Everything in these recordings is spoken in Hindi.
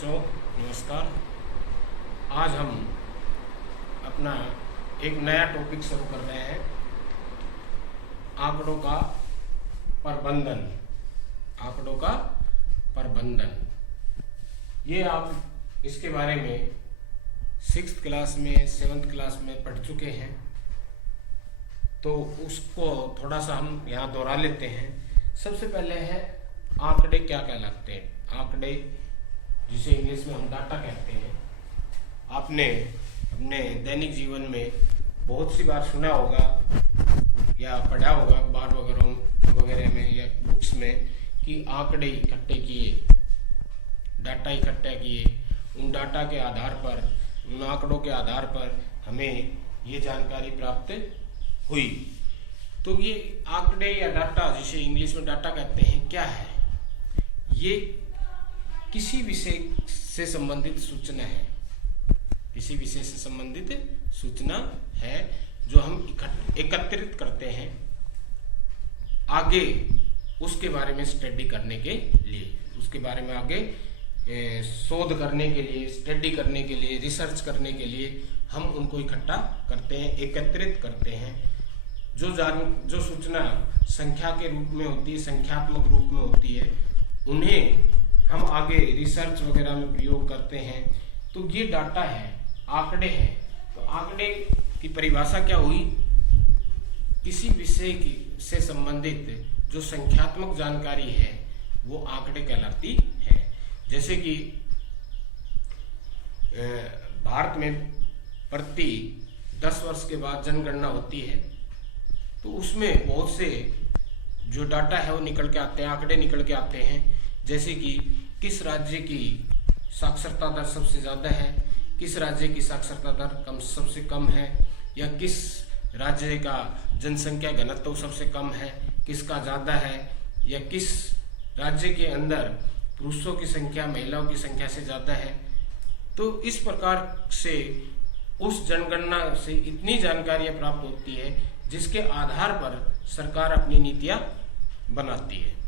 बच्चों नमस्कार। आज हम अपना एक नया टॉपिक शुरू कर रहे हैं, आंकड़ों का प्रबंधन। आंकड़ों का प्रबंधन, ये आप इसके बारे में 6th क्लास में 7th क्लास में पढ़ चुके हैं, तो उसको थोड़ा सा हम यहाँ दोहरा लेते हैं। सबसे पहले है आंकड़े क्या कहलाते हैं। आंकड़े जिसे इंग्लिश में हम डाटा कहते हैं, आपने अपने दैनिक जीवन में बहुत सी बार सुना होगा या पढ़ा होगा अखबार वगैरह में या बुक्स में कि आंकड़े इकट्ठे किए, डाटा इकट्ठा किए। उन डाटा के आधार पर, उन आंकड़ों के आधार पर हमें ये जानकारी प्राप्त हुई। तो ये आंकड़े या डाटा, जिसे इंग्लिश में डाटा कहते हैं, क्या है? ये किसी विषय से संबंधित सूचना है। किसी विषय से संबंधित सूचना है जो हम एकत्रित करते हैं आगे उसके बारे में स्टडी करने के लिए, उसके बारे में आगे शोध करने के लिए, स्टडी करने के लिए, रिसर्च करने के लिए हम उनको इकट्ठा करते हैं, एकत्रित करते हैं। जो सूचना संख्या के रूप में होती है, संख्यात्मक रूप में होती है, उन्हें हम आगे रिसर्च वगैरह में प्रयोग करते हैं। तो ये डाटा है, आंकड़े हैं। तो आंकड़े की परिभाषा क्या हुई? किसी विषय की से संबंधित जो संख्यात्मक जानकारी है वो आंकड़े कहलाती है। जैसे कि भारत में प्रति 10 वर्ष के बाद जनगणना होती है, तो उसमें बहुत से जो डाटा है वो निकल के आते हैं, आंकड़े निकल के आते हैं। जैसे कि किस राज्य की साक्षरता दर सबसे ज़्यादा है, किस राज्य की साक्षरता दर सबसे कम है, या किस राज्य का जनसंख्या घनत्व सबसे कम है, किसका ज़्यादा है, या किस राज्य के अंदर पुरुषों की संख्या महिलाओं की संख्या से ज़्यादा है। तो इस प्रकार से उस जनगणना से इतनी जानकारियाँ प्राप्त होती है जिसके आधार पर सरकार अपनी नीतियाँ बनाती है।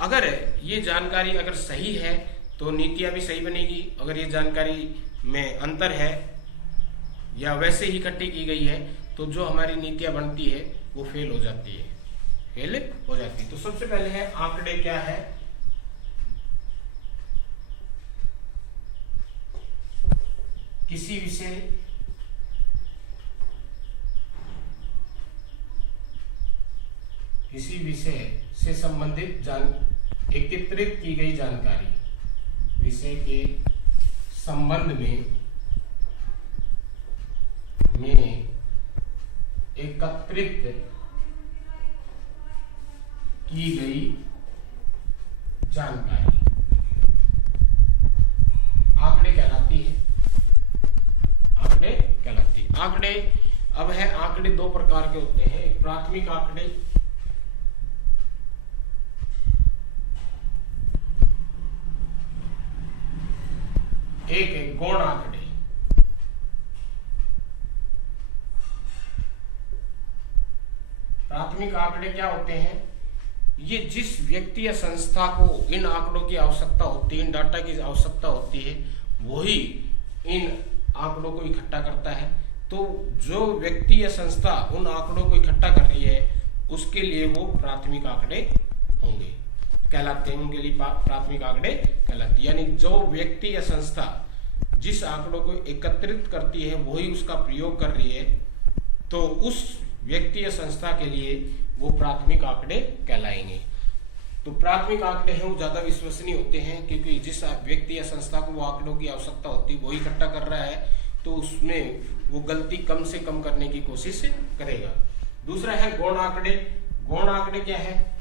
अगर ये जानकारी अगर सही है तो नीतियाँ भी सही बनेगी। अगर ये जानकारी में अंतर है या वैसे ही इकट्ठी की गई है तो जो हमारी नीतियाँ बनती है वो फेल हो जाती है, फेल हो जाती है। तो सबसे पहले है आंकड़े क्या है। किसी विषय से संबंधित एकत्रित की गई जानकारी, विषय के संबंध में एकत्रित की गई जानकारी आंकड़े कहलाती है। आंकड़े कहलाती है। आंकड़े अब है, आंकड़े दो प्रकार के होते हैं। एक प्राथमिक आंकड़े, एक गौण आंकड़े। प्राथमिक आंकड़े क्या होते हैं? ये जिस व्यक्ति या संस्था को इन आंकड़ों की आवश्यकता होती है, इन डाटा की आवश्यकता होती है, वही इन आंकड़ों को इकट्ठा करता है। तो जो व्यक्ति या संस्था उन आंकड़ों को इकट्ठा कर रही है उसके लिए वो प्राथमिक आंकड़े होंगे, कहलाते हैं। उनके लिए प्राथमिक आंकड़े कहलाते हैं। यानी जो व्यक्ति या संस्था जिस आंकड़ों को एकत्रित करती है वही उसका प्रयोग कर रही है, तो उस व्यक्ति या संस्था के लिए वो प्राथमिक आंकड़े कहलाएंगे। तो प्राथमिक आंकड़े हैं वो ज्यादा विश्वसनीय होते हैं, क्योंकि जिस व्यक्ति या संस्था को वो आंकड़ों की आवश्यकता होती है वही इकट्ठा कर रहा है, तो उसमें वो गलती कम से कम करने की कोशिश करेगा। दूसरा है गौण आंकड़े। गौण आंकड़े क्या है?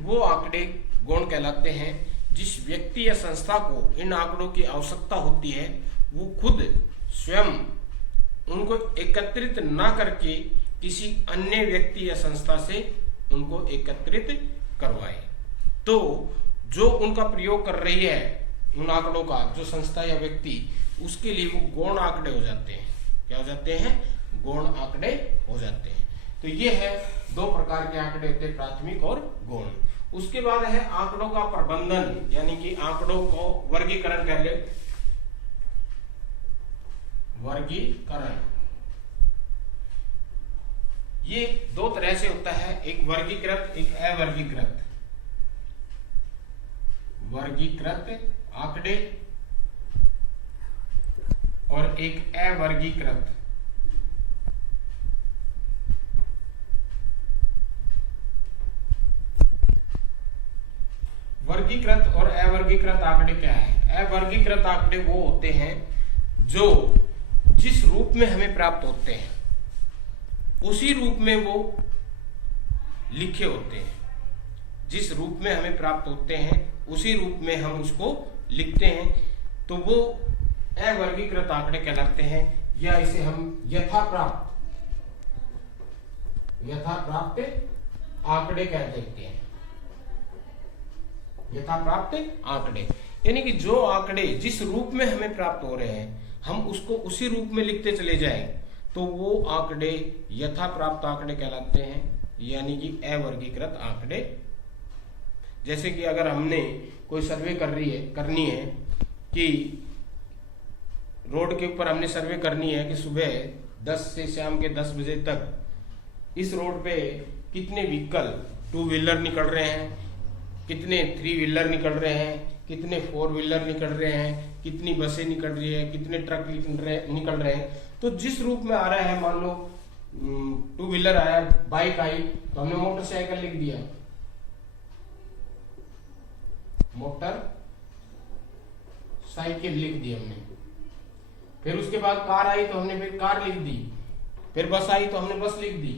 वो आंकड़े गौण कहलाते हैं जिस व्यक्ति या संस्था को इन आंकड़ों की आवश्यकता होती है वो खुद स्वयं उनको एकत्रित ना करके किसी अन्य व्यक्ति या संस्था से उनको एकत्रित करवाए। तो जो उनका प्रयोग कर रही है उन आंकड़ों का, जो संस्था या व्यक्ति, उसके लिए वो गौण आंकड़े हो जाते हैं। क्या हो जाते हैं? गौण आंकड़े हो जाते हैं। तो ये है, दो प्रकार के आंकड़े होते हैं, प्राथमिक और गौण। उसके बाद है आंकड़ों का प्रबंधन, यानी कि आंकड़ों को वर्गीकरण कर ले। वर्गीकरण ये दो तरह से होता है, एक वर्गीकृत, एक अवर्गीकृत। वर्गीकृत आंकड़े और एक अवर्गीकृत। वर्गीकृत और अवर्गीकृत आंकड़े क्या है? अवर्गीकृत आंकड़े वो होते हैं जो जिस रूप में हमें प्राप्त होते हैं उसी रूप में वो लिखे होते हैं। जिस रूप में हमें प्राप्त होते हैं उसी रूप में हम उसको लिखते हैं, तो वो अवर्गीकृत आंकड़े कहलाते हैं, या इसे हम यथाप्राप्त आंकड़े कह देते हैं। यथाप्राप्त आंकड़े यानी कि जो आंकड़े जिस रूप में हमें प्राप्त हो रहे हैं हम उसको उसी रूप में लिखते चले जाएं, तो वो आंकड़े यथाप्राप्त आंकड़े कहलाते हैं, यानी कि अवर्गीकृत आंकड़े। जैसे कि अगर हमने कोई सर्वे करनी है कि रोड के ऊपर हमने सर्वे करनी है कि सुबह 10 से शाम के 10 बजे तक इस रोड पे कितने व्हीकल 2 व्हीलर निकल रहे हैं, कितने 3 व्हीलर निकल रहे हैं, कितने 4 व्हीलर निकल रहे हैं, कितनी बसें निकल रही है, कितने ट्रक निकल रहे हैं। तो जिस रूप में आ रहा है, मान लो 2 व्हीलर आया, बाइक आई, तो हमने मोटरसाइकिल लिख दिया, मोटर साइकिल लिख दी हमने। फिर उसके बाद कार आई तो हमने फिर कार लिख दी, फिर बस आई तो हमने बस लिख दी,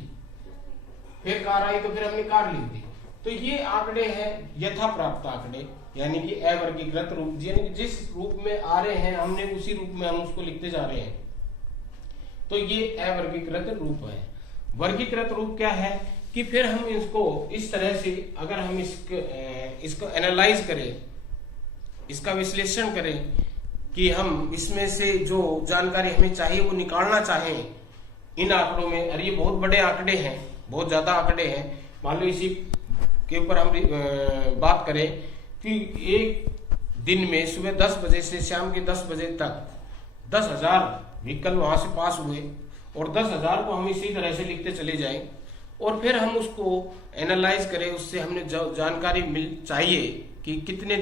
फिर कार आई तो फिर हमने कार लिख दी। तो ये आंकड़े हैं यथाप्राप्त आंकड़े, यानी कि अवर्गीकृत रूप, यानी कि जिस रूप में आ रहे हैं हमने उसी रूप में हम उसको लिखते जा रहे हैं, तो ये अवर्गीकृत रूप है। वर्गीकृत रूप क्या है कि फिर हम इसको इस तरह से, अगर हम इसको एनालाइज करें, इसका विश्लेषण करें कि हम इसमें से जो जानकारी हमें चाहिए वो निकालना चाहें इन आंकड़ों में, और ये बहुत बड़े आंकड़े हैं, बहुत ज्यादा आंकड़े हैं। मान लो इसी के ऊपर हम बात करें कि एक दिन में सुबह 10 बजे से शाम के 10 बजे तक 10,000 व्हीकल वहां से पास हुए, और 10,000 को हम इसी तरह से लिखते चले जाएं, और फिर हम उसको एनालाइज करें, उससे हमने जानकारी मिल चाहिए कि कितने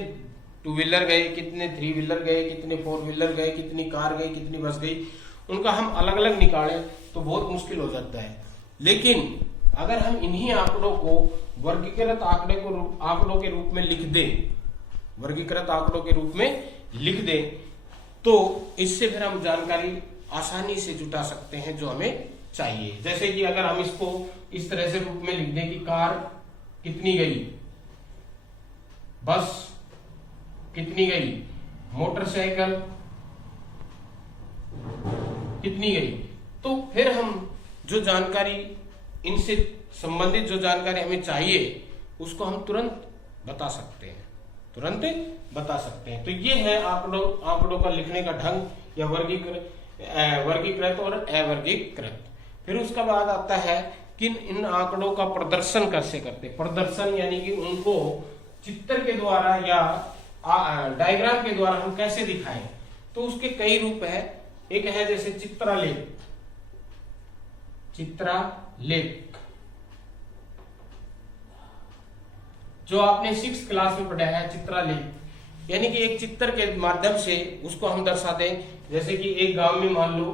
2 व्हीलर गए, कितने 3 व्हीलर गए, कितने 4 व्हीलर गए, कितनी कार गई, कितनी बस गई, उनका हम अलग अलग निकालें तो बहुत मुश्किल हो जाता है। लेकिन अगर हम इन्हीं आंकड़ों को वर्गीकृत आंकड़ों के रूप में लिख दें, वर्गीकृत आंकड़ों के रूप में लिख दें, तो इससे फिर हम जानकारी आसानी से जुटा सकते हैं जो हमें चाहिए। जैसे कि अगर हम इसको इस तरह से रूप में लिख दें कि कार कितनी गई, बस कितनी गई, मोटरसाइकिल कितनी गई, तो फिर हम जो जानकारी इनसे संबंधित जो जानकारी हमें चाहिए उसको हम तुरंत बता सकते हैं, तुरंत बता सकते हैं। तो ये है आंकड़ों का लिखने का ढंग, या वर्गीकृत और अवर्गीकृत। फिर उसका बाद आता है कि इन आंकड़ों का प्रदर्शन कैसे करते। प्रदर्शन यानी कि उनको चित्र के द्वारा या डायग्राम के द्वारा हम कैसे दिखाएं, तो उसके कई रूप है। एक है जैसे चित्रालेख, जो आपने 6th क्लास में पढ़ा है, चित्रालेख यानी कि एक चित्र के माध्यम से उसको हम दर्शा दें। जैसे कि एक गांव में मान लो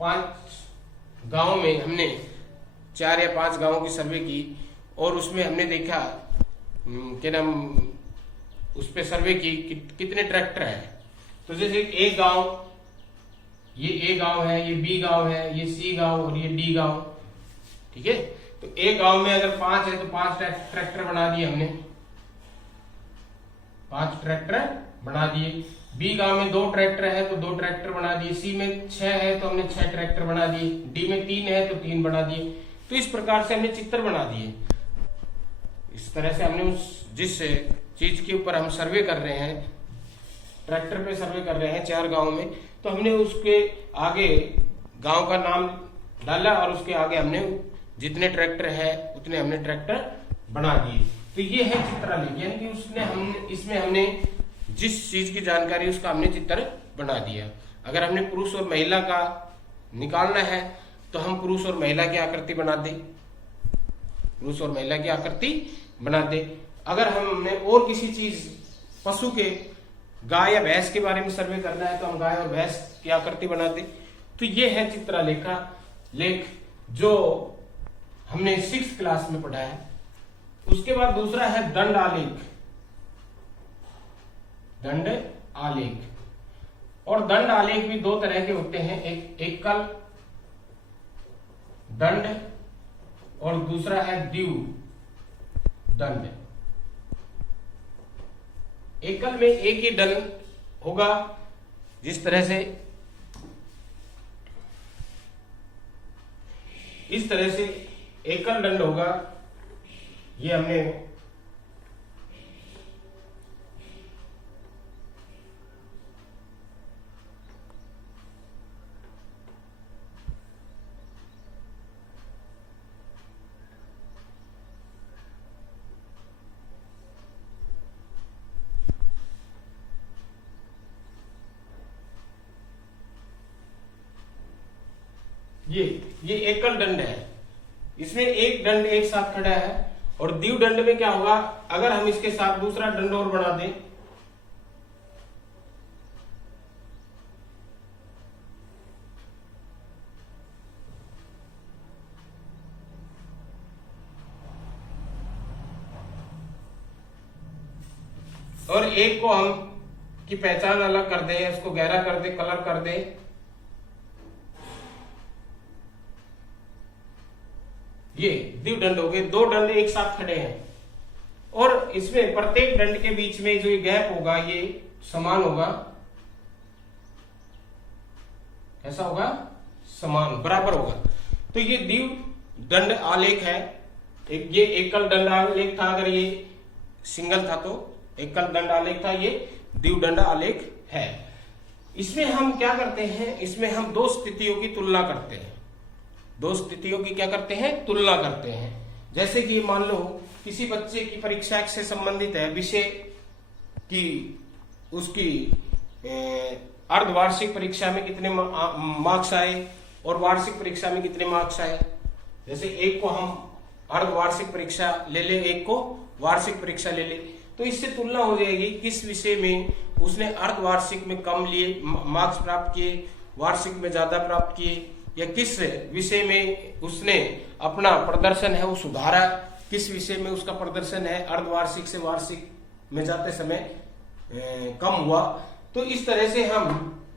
5 गांव में हमने 4 या 5 गांवों की सर्वे की, और उसमें हमने देखा कि नाम उस पे सर्वे की कितने ट्रैक्टर हैं। तो जैसे एक गांव, ये ए गांव है, ये बी गांव है, ये सी गांव और ये डी गांव, ठीक है। तो एक गांव में अगर 5 है तो 5 ट्रैक्टर बना दिए हमने, 5 ट्रैक्टर बना दिए। बी गांव में 2 ट्रैक्टर है तो 2 ट्रैक्टर बना दिए। सी में 6 है तो हमने 6 ट्रैक्टर बना दिए। डी में 3 है तो 3 बना दिए। तो इस प्रकार से हमने चित्र बना दिए। इस तरह से हमने जिस चीज के ऊपर हम सर्वे कर रहे हैं, ट्रैक्टर पे सर्वे कर रहे हैं 4 गांव में, तो हमने उसके आगे गांव का नाम डाला और उसके आगे हमने जितने ट्रैक्टर है उतने हमने ट्रैक्टर बना दिए। तो ये है चित्रालेख, यानी कि इसमें हमने जिस चीज की जानकारी उसका हमने चित्र बना दिया। अगर हमने पुरुष और महिला का निकालना है तो हम पुरुष और महिला की आकृति बना दे, पुरुष और महिला की आकृति बना दे। अगर हमने और किसी चीज पशु के गाय या भैंस के बारे में सर्वे करना है तो हम गाय और भैंस की आकृति बना दे। तो ये है चित्रालेखा लेख जो हमने 6th क्लास में पढ़ा है। उसके बाद दूसरा है दंड आलेख। दंड आलेख और दंड आलेख भी दो तरह के होते हैं, एक एकल दंड और दूसरा है द्विव दंड। एकल में एक ही दंड होगा, जिस तरह से इस तरह से एकल दंड होगा। ये हमने ये एकल दंड है, इसमें एक दंड एक साथ खड़ा है। और द्विव दंड में क्या होगा, अगर हम इसके साथ दूसरा दंड और बना दें और एक को हम की पहचान अलग कर दे, उसको गहरा कर दे, कलर कर दे, ये द्विव दंड हो गए। दो दंड एक साथ खड़े हैं और इसमें प्रत्येक दंड के बीच में जो गैप होगा ये समान होगा। ऐसा होगा, समान बराबर होगा। तो ये द्विव दंड आलेख है। ये एकल दंड आलेख था, अगर ये सिंगल था तो एकल दंड आलेख था, ये द्विव दंड आलेख है। इसमें हम क्या करते हैं, इसमें हम दो स्थितियों की तुलना करते हैं। दो स्थितियों की क्या करते हैं, तुलना करते हैं। जैसे कि मान लो किसी बच्चे की परीक्षा से संबंधित है विषय की, उसकी अर्धवार्षिक परीक्षा में कितने मार्क्स आए और वार्षिक परीक्षा में कितने मार्क्स आए। जैसे एक को हम अर्धवार्षिक परीक्षा ले ले, एक को वार्षिक परीक्षा ले ले, तो इससे तुलना हो जाएगी किस विषय में उसने अर्धवार्षिक में कम लिए मार्क्स प्राप्त किए, वार्षिक में ज्यादा प्राप्त किए, या किस विषय में उसने अपना प्रदर्शन है वो सुधारा, किस विषय में उसका प्रदर्शन है अर्धवार्षिक से वार्षिक में जाते समय कम हुआ। तो इस तरह से हम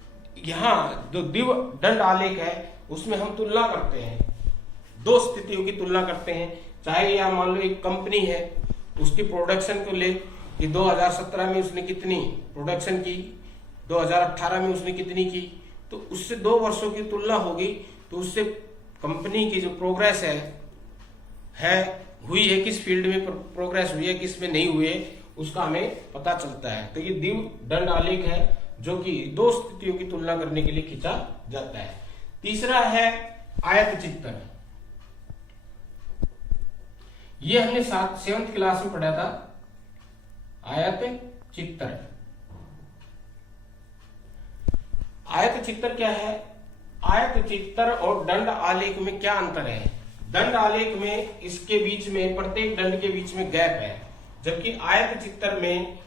यहाँ जो द्विव दंड आलेख है उसमें हम तुलना करते हैं, दो स्थितियों की तुलना करते हैं। चाहे या मान लो एक कंपनी है, उसकी प्रोडक्शन को ले कि 2017 में उसने कितनी प्रोडक्शन की, 2018 में उसने कितनी की, तो उससे 2 वर्षों की तुलना होगी। तो उससे कंपनी की जो प्रोग्रेस है हुई है, किस फील्ड में प्रोग्रेस हुई है, किस में नहीं हुई है, उसका हमें पता चलता है। तो ये द्विव दंड आलेख है जो कि दो स्थितियों की तुलना करने के लिए खींचा जाता है। तीसरा है आयत चित्र। ये हमने 7th क्लास में पढ़ा था, आयत चित्र। आयत चित्र क्या है? आयत चित्र और दंड आलेख में क्या अंतर है? दंड आलेख में इसके बीच में, प्रत्येक दंड के बीच में गैप है, जबकि आयत चित्र में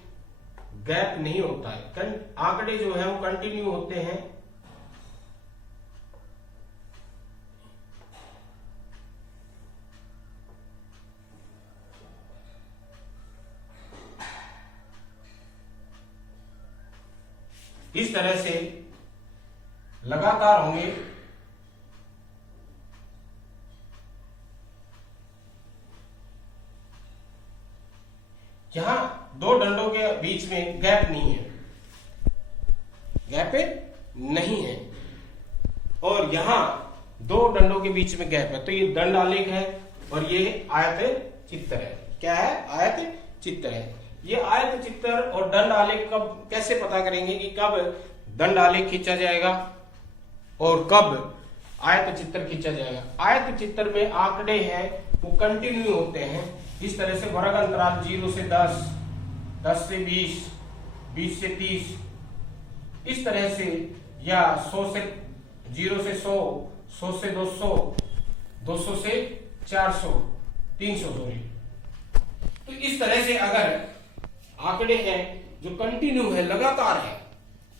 गैप नहीं होता है। आंकड़े जो है वो कंटिन्यू होते हैं। इस तरह से लगातार होंगे। यहां दो दंडों के बीच में गैप नहीं है, गैप नहीं है, और यहां दो दंडों के बीच में गैप है। तो ये दंड आलेख है और ये आयत चित्र है। क्या है? आयत चित्र है। ये आयत चित्र और दंड आलेख कब कैसे पता करेंगे कि कब दंड आलेख खींचा जाएगा और कब आयत चित्र खींचा जाएगा? आयत चित्र में आंकड़े हैं वो कंटिन्यू होते हैं, इस तरह से वर्ग अंतराल 0 से 10, 10 से 20, 20 से 30, इस तरह से, या 100 से 0 से 100, 100 से 200, 200 से 400, 300 सॉरी। तो इस तरह से अगर आंकड़े हैं जो कंटिन्यू है, लगातार है,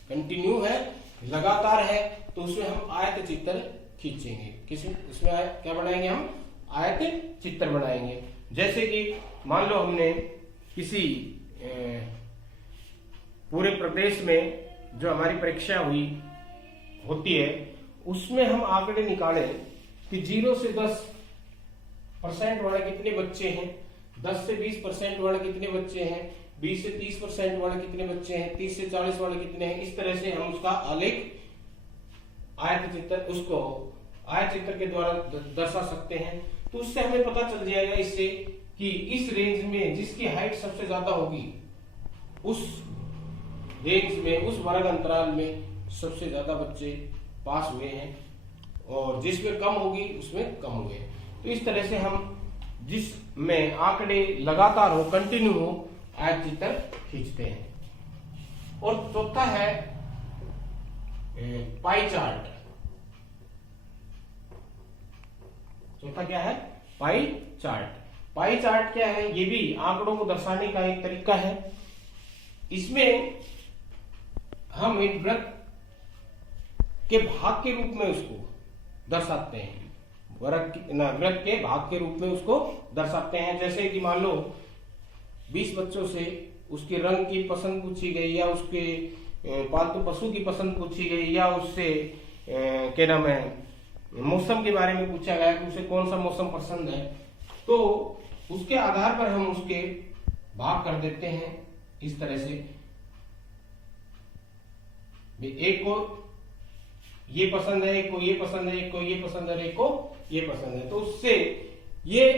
कंटिन्यू है, लगातार है, तो उसमें हम आयत चित्र खींचेंगे। उसमें क्या बनाएंगे? हम आयत चित्र बनाएंगे। जैसे कि मान लो हमने किसी पूरे प्रदेश में जो हमारी परीक्षा होती है, उसमें हम आंकड़े निकालें कि 0 से 10% वाले कितने बच्चे हैं, 10 से 20% वाले कितने बच्चे हैं, 20 से 30% वाले कितने बच्चे हैं, 30 से 40 वाले कितने हैं। इस तरह से हम उसका आलेख आयत चित्र के द्वारा दर्शा सकते हैं। तो उससे हमें पता चल जाएगा इससे कि इस रेंज में जिसकी हाइट सबसे ज्यादा होगी, उस रेंज में, उस वर्ग अंतराल में सबसे ज्यादा बच्चे पास हुए हैं, और जिसमें कम होगी उसमें कम हुए। तो इस तरह से हम जिसमें आंकड़े लगातार हो, कंटिन्यू हो, आयत चित्र खींचते हैं। और चौथा है पाई चार्ट। चौथा क्या है? Pie chart. पाई चार्ट क्या है? ये भी आंकड़ों को दर्शाने का एक तरीका है। इसमें हम एक वृत्त के भाग के रूप में उसको दर्शाते हैं, वृत्त के भाग के रूप में उसको दर्शाते हैं। जैसे कि मान लो 20 बच्चों से उसके रंग की पसंद पूछी गई, या उसके पालतू पशु की पसंद पूछी गई, या उससे क्या नाम है, मौसम के बारे में पूछा गया कि उसे कौन सा मौसम पसंद है, तो उसके आधार पर हम उसके भाग कर देते हैं इस तरह से। एक को ये पसंद है, एक को ये पसंद है, एक को ये पसंद है, एक को ये पसंद है। तो उससे ये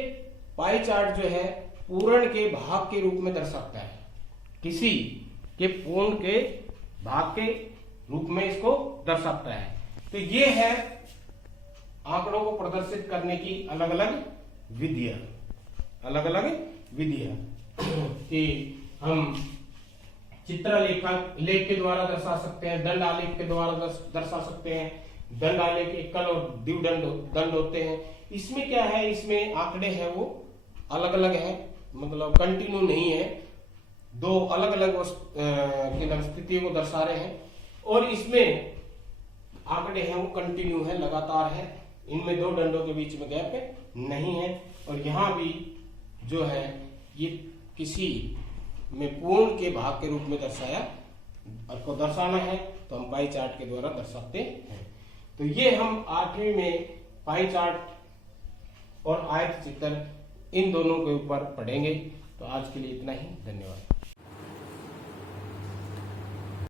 पाई चार्ट जो है पूर्ण के भाग के रूप में दर्शाता है, किसी के पूर्ण के भाग के रूप में इसको दर्शाता है। तो ये है आंकड़ों को प्रदर्शित करने की अलग अलग विधियां, कि हम चित्रलेख के द्वारा दर्शा सकते हैं, दंड आलेख के द्वारा दर्शा सकते हैं। दंड आलेख एकल और द्विदंड होते हैं। इसमें क्या है, इसमें आंकड़े हैं वो अलग अलग है, मतलब कंटिन्यू नहीं है, दो अलग अलग स्थितियों को दर्शा रहे हैं। और इसमें आंकड़े हैं वो कंटिन्यू है, लगातार है, इनमें दो दंडों के बीच में गैप नहीं है। और यहाँ भी जो है ये किसी में पूर्ण के भाग के रूप में को दर्शाना है, तो हम पाई चार्ट के द्वारा दर्शाते हैं। तो ये हम 8वीं में पाई चार्ट और आयत चित्र इन दोनों के ऊपर पढ़ेंगे। तो आज के लिए इतना ही, धन्यवाद।